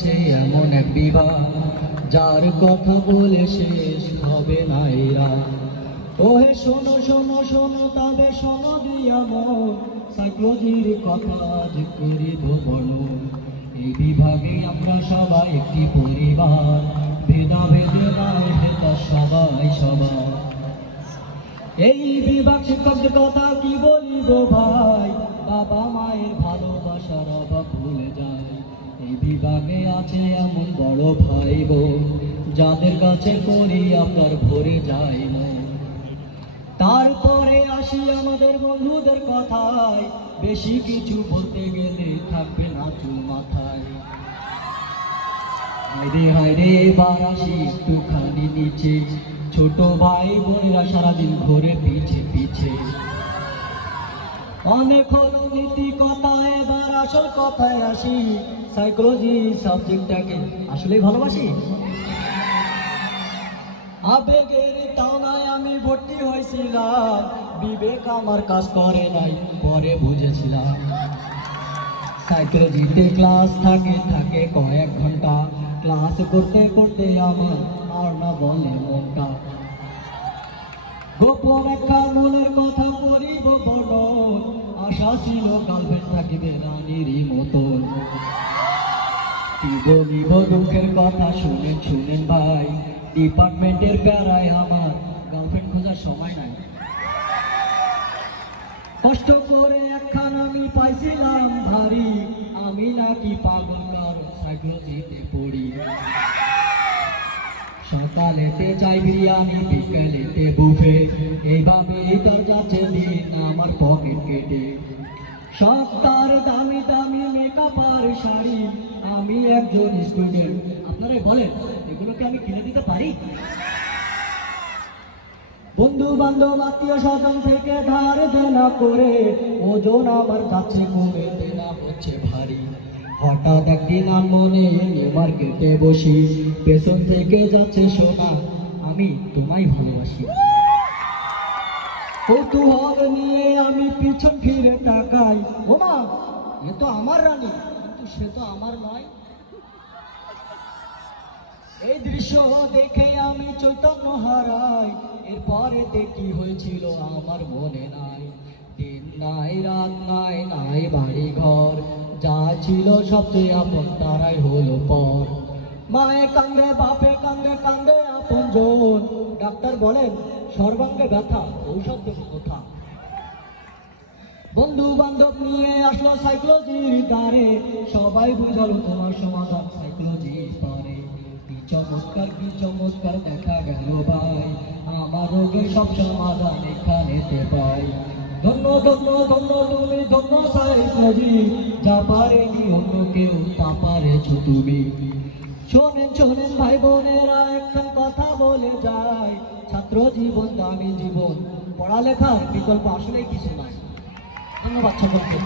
আছে এমন এক বিভাগ, যার কথা বলে শেষ হবে না এরা। ওহে শোনো শোনো শোনো তবে শোনো দিয়া মন, সাইকোলজির কথা আজ করিব বর্ণন। এই বিভাগে আমরা সবাই একটি পরিবার, ভেদাভেদে নাই ভেদা সবাই সবার। এই বিভাগ শিক্ষকদের কথা কি বলিব ভাই, বাবা মায়ের ভালোবাসার অভাব ভুলে যায়। এই বিভাগে আছে এমন বড় ভাই বোন, যাদের কাছে করি আপনার ভরে যায় মন। তারপরে আসি আমাদের বন্ধুদের কথায়, বেশি কিছু বলতে গেলে থাকবে না চুল মাথায়। হায়রে হায়রে এবার আসি একটুখানি নিচে, ছোট ভাই বোনেরা সারাদিন ঘুরে পিছে পিছে। অনেক হলো নীতি কথা, এবার আসল কথায় আসি, সাইকোলজি সাবজেক্টটাকে আসলেই ভালোবাসি। আবেগের টানায় আমি ভর্তি হয়েছিলাম, বিবেক আমার কাজ করে নাই পরে বুঝেছিলাম। সাইকোলজিতে ক্লাস থাকে থাকে কয়েক ঘন্টা, ক্লাস করতে করতে আমার আর না বলে মনটা। গোপন একটা মনের কথা করিব বর্ণন, আশা ছিল গার্লফ্রেন্ড থাকিবে রানীরই মতন। কি বলিব দুঃখের কথা শুনেন শুনেন ভাই, ডিপার্টমেন্টের প্যারায় আমার গার্লফ্রেন্ড খোঁজার সময় নাই। কষ্ট করে একখান আমি পাইছিলাম ভারী, আমি নাকি পাগল কারো সাইকোলজিতে পড়ি। সকালেতে চাই বিরিয়ানি, বিকেলেতে বুফে, এইভাবেই তার যাচ্ছে দিন আমার পকেট কেটে। সপ্তাহের দামি দামি মেকআপ আর শাড়ি, আমি একজন স্টুডেন্ট, আপনারা বলেন এগুলোকে আমি কিনে দিতে পারি? বন্ধু বান্ধব আত্মীয় স্বজন থেকে ধার দেনা করে, ওজন আমার কাছে কমে দেনা হচ্ছে ভারী। হঠাৎ একদিন মনে নিয়ে মার্কেটে বসি, পেছন থেকে যাচ্ছে শোনা আমি তোমায় ভালোবাসি। কৌতূহল নিয়ে আমি পিছন ফিরে তাকাই, ও মা এ তো আমার রানী, কিন্তু সে তো আমার নয়। এই দৃশ্য দেখে আমি চৈতন্য হারাই, এরপরে কি হয়েছিল আমার মনে নাই। দিন নাই রাত নাই, নাই বাড়ি ঘর, যা ছিল সবচেয়ে আপন তারাই হলো পর। মায়ে কান্দে বাপে কান্দে কান্দে আপন জন, ডাক্তার বলেন সর্বাঙ্গে ব্যথা, ঔষধ দেবো কোথা। বন্ধু বান্ধব নিয়ে আসলো সাইকোলজির দ্বারে, সবাই বুঝালো তোমার সমাধান সাইকোলজি পারে। কি চমৎকার দেখা গেল ভাই, আমার রোগের সব সমাধান এখানেতে পাই। ধন্য ধন্য ধন্য তুমি ধন্য সাইকোলজি, যা পারেনি অন্য কেউ তা পারেছো তুমি। শোনেন শোনেন ভাই বোনেরা একটা কথা বলে যায়, ছাত্র জীবন দামি জীবন, পড়ালেখার বিকল্প আসলেই কিছু নাই। ধন্যবাদ সকলকে।